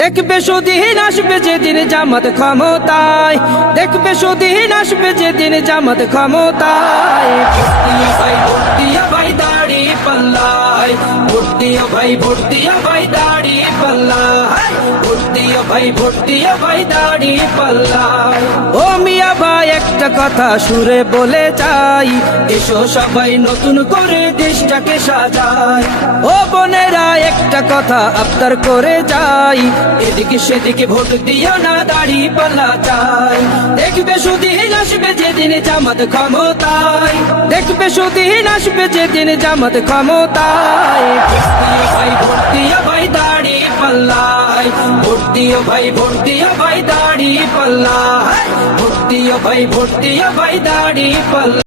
দেখবে সুদিন আসবে যেদিন জামাত ক্ষমতায়, দেখবে সুদিন আসবে যেদিন জামাত ক্ষমতায়। ভোট দিয়া ভাই দাড়ি পাল্লায়, ভোট দিয়া ভাই, ভোট দিয়া ভাই দাড়ি পাল্লায়, ভোট দিয়া ভাই, ভোট দিয়া ভাই দাড়ি পাল্লায়। ও মিয়া ভাই একটা কথা সুরে বলে যাই, এসো সবাই নতুন করে দেশটাকে সাজাই। ও বোনেরা একটা কথা আবদার করে যাই, এদিকে সেদিকে ভোট দিও না, দাড়ি পাল্লা চাই। দেখবে সুদিন আসবে যেদিন জামাত ক্ষমতায়, দেখবে সুদিন আসবে যেদিন জামাত ক্ষমতায়। ভোট দিও ভাই দাড়ি পাল্লায়, ভোট দিও ভাই, ভোট দিও ভাই দাড়ি পাল্লায়, ভোট দিও ভাই, ভোট দিও ভাই দাড়ি পাল্লায়।